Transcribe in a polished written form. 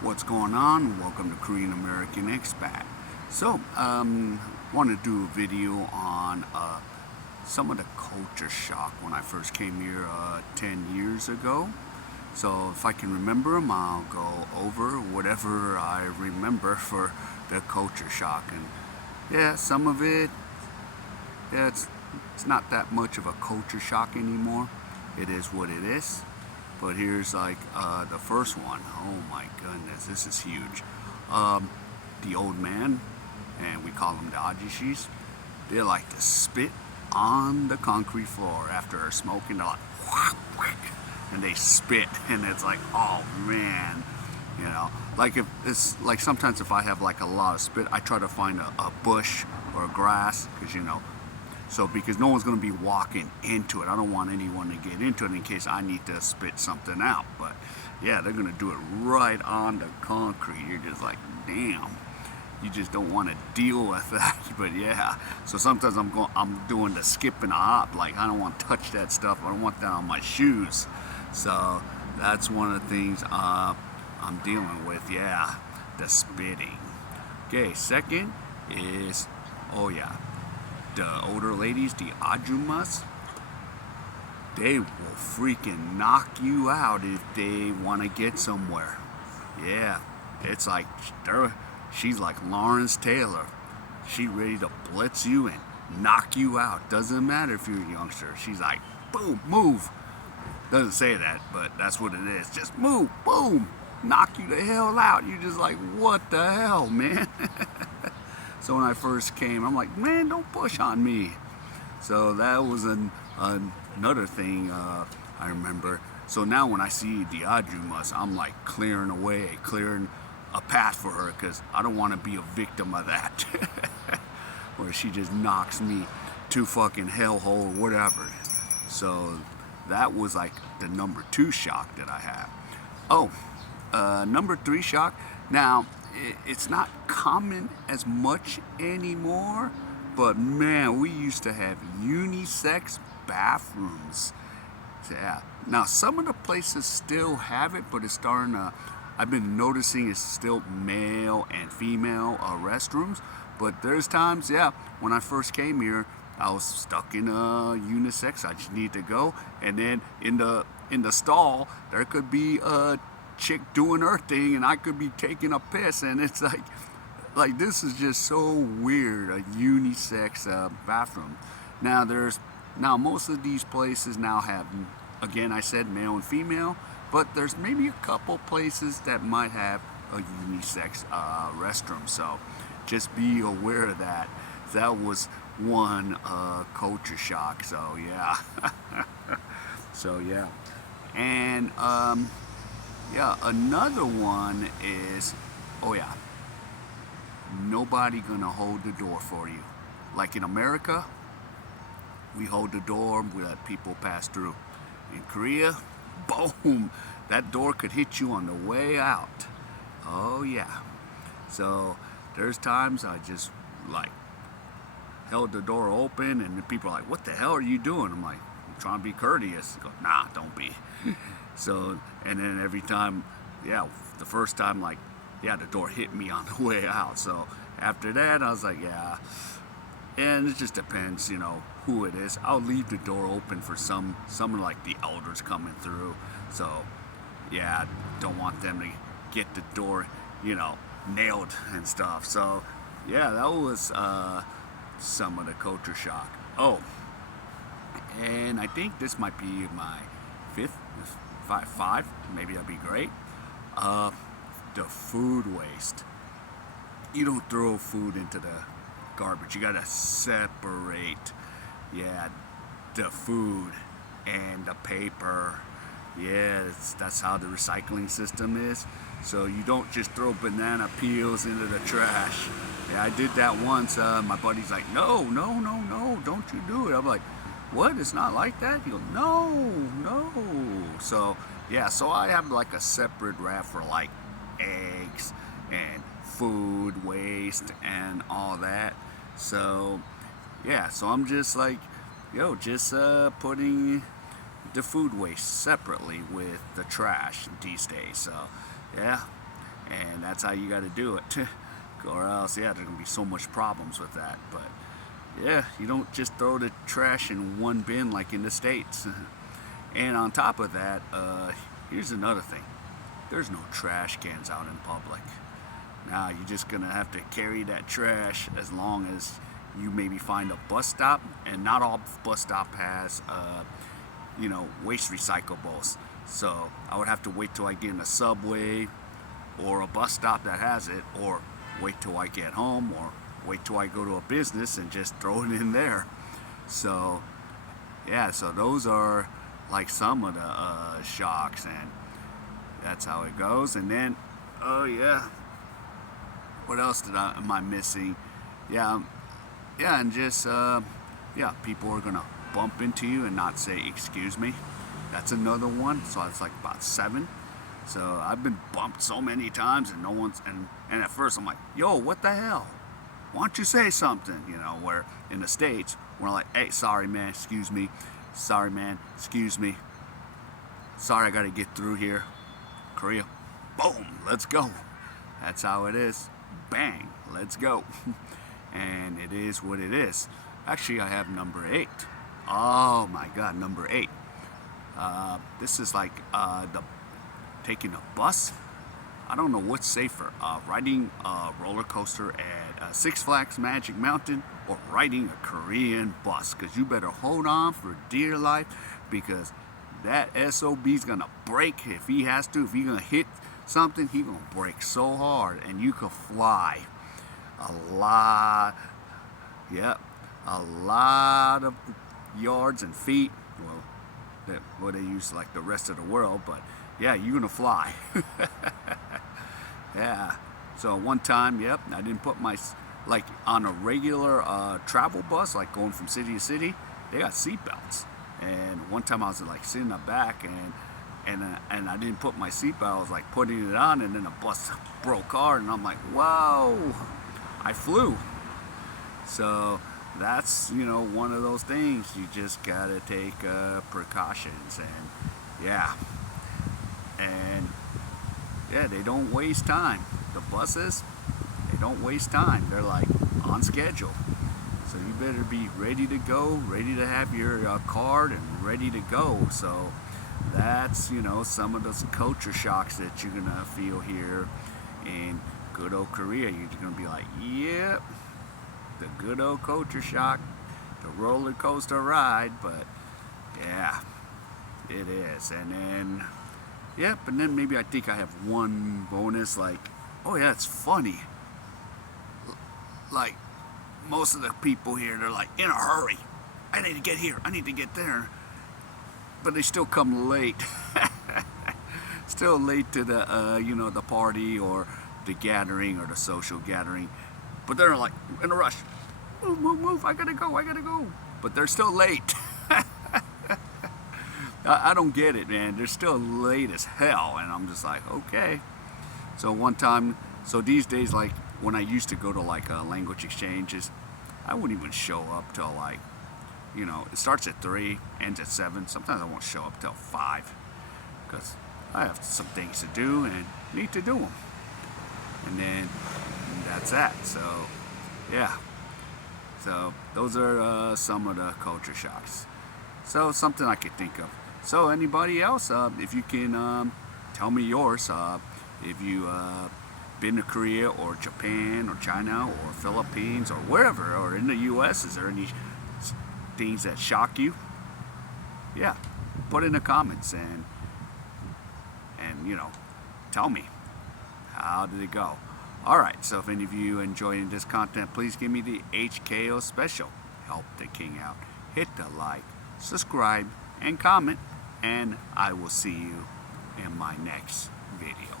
What's going on? Welcome to Korean American Expat. So, want to do a video on some of the culture shock when I first came here 10 years ago. So, if I can remember them, I'll go over whatever I remember for the culture shock. And yeah, some of it, yeah, it's not that much of a culture shock anymore. It is what it is. But here's like the first one. Oh my goodness, this is huge. Um, the old man, and we call them the ajishis, they like to spit on the concrete floor after smoking. They're like, whack, whack, and they spit, and it's like, oh man, like if it's like sometimes if I have like a lot of spit, I try to find a bush or a grass, because no one's going to be walking into it. I don't want anyone to get into it in case I need to spit something out. But yeah, they're going to do it right on the concrete. You're just like, damn. You just don't want to deal with that. But yeah, so sometimes I'm doing the skip and a hop. Like I don't want to touch that stuff. I don't want that on my shoes. So that's one of the things I'm dealing with. Yeah, the spitting. Okay, second is, oh yeah, the older ladies, the ajumas, they will freaking knock you out if they want to get somewhere. Yeah, it's like she's like Lawrence Taylor. She ready to blitz you and knock you out. Doesn't matter if you're a youngster. She's like, boom, move. Doesn't say that, but that's what it is. Just move, boom, knock you the hell out. You're just like, what the hell, man? So when I first came, I'm like, man, don't push on me. So that was another thing I remember. So now when I see the Ajumas, I'm like clearing a path for her because I don't want to be a victim of that. Where she just knocks me to fucking hellhole or whatever. So that was like the number 2 shock that I have. Oh, number 3 shock. Now, it's not common as much anymore, but man, we used to have unisex bathrooms. Yeah. Now, some of the places still have it, but it's starting to. I've been noticing it's still male and female restrooms, but there's times, yeah, when I first came here, I was stuck in a unisex. I just need to go, and then in the stall there could be a chick doing her thing, and I could be taking a piss, and it's like this is just so weird. A unisex bathroom. Now most of these places now have, again I said male and female, but there's maybe a couple places that might have a unisex restroom. So just be aware of that. That was one culture shock. So yeah. So yeah, and yeah, another one is, oh yeah, nobody gonna hold the door for you. Like in America, we hold the door, we let people pass through. In Korea, boom, that door could hit you on the way out. Oh yeah. So there's times I just like held the door open and the people are like, what the hell are you doing? I'm like, I'm trying to be courteous. Go, nah, don't be. So, and then every time, yeah, the first time, like, yeah, the door hit me on the way out. So after that, I was like, yeah. And it just depends, who it is. I'll leave the door open for someone like the elders coming through. So, yeah, don't want them to get the door, nailed and stuff. So, yeah, that was some of the culture shock. Oh, and I think this might be my 5th, five, maybe that'd be great. The food waste. You don't throw food into the garbage. You gotta separate, yeah, the food and the paper. Yeah, that's how the recycling system is. So you don't just throw banana peels into the trash. Yeah, I did that once. My buddy's like, no, don't you do it. I'm like, what? It's not like that? He goes, no. So, yeah, so I have like a separate wrap for like eggs and food waste and all that. So, yeah, so I'm just like, just putting the food waste separately with the trash these days. So, yeah. and that's how you got to do it. Or else, yeah, there's gonna be so much problems with that. But yeah, you don't just throw the trash in one bin like in the States. And on top of that, here's another thing. There's no trash cans out in public. Now you're just gonna have to carry that trash as long as you maybe find a bus stop, and not all bus stop has waste recyclables. So I would have to wait till I get in a subway or a bus stop that has it, or wait till I get home, or wait till I go to a business and just throw it in there. So yeah, so those are like some of the shocks, and that's how it goes. And then, oh yeah, what else am I missing? Yeah, and just yeah, people are gonna bump into you and not say excuse me. That's another one. So it's like about 7. So I've been bumped so many times, and no one's and at first I'm like, yo, what the hell? Why don't you say something? Where in the States we're like, hey, sorry man, excuse me. Sorry man, excuse me. Sorry, I gotta get through here. Korea, boom, let's go. That's how it is. Bang, let's go. And it is what it is. Actually, I have number 8. Oh my God, number 8. This is like taking a bus. I don't know what's safer, riding a roller coaster at Six Flags Magic Mountain, or riding a Korean bus. Because you better hold on for dear life, because that SOB's gonna break if he has to. If he's gonna hit something, he's gonna break so hard, and you could fly a lot. Yep, a lot of yards and feet. Well, they use like the rest of the world, but yeah, you're gonna fly. Yeah. So one time, yep, I didn't put my, like on a regular travel bus, like going from city to city, they got seat belts. And one time I was like sitting in the back, and I didn't put my seatbelt. I was like putting it on, and then the bus broke hard, and I'm like, whoa, I flew. So that's one of those things. You just gotta take precautions, and yeah, they don't waste time. The buses, they don't waste time. They're like on schedule. So you better be ready to go, ready to have your card, and ready to go. So that's some of those culture shocks that you're gonna feel here in good old Korea. You're gonna be like, yep, the good old culture shock, the roller coaster ride. But yeah, it is. And then yep, and then maybe I think I have one bonus, like, oh yeah, it's funny. Like most of the people here, they're like in a hurry. I need to get here, I need to get there. But they still come late. Still late to the the party or the gathering or the social gathering. But they're like in a rush. Move, move, move, I gotta go. But they're still late. I don't get it, man. They're still late as hell, and I'm just like, okay. So one time, so these days, like when I used to go to like language exchanges, I wouldn't even show up till like, it starts at 3, ends at 7. Sometimes I won't show up till 5, because I have some things to do and need to do them. And then that's that. So yeah. So those are some of the culture shocks. So something I could think of. So anybody else, if you can tell me yours, if you been to Korea or Japan or China or Philippines or wherever, or in the U.S., is there any things that shock you? Yeah, put in the comments and tell me, how did it go? All right, so if any of you enjoying this content, please give me the HKO special. Help the king out. Hit the like, subscribe, and comment, and I will see you in my next video.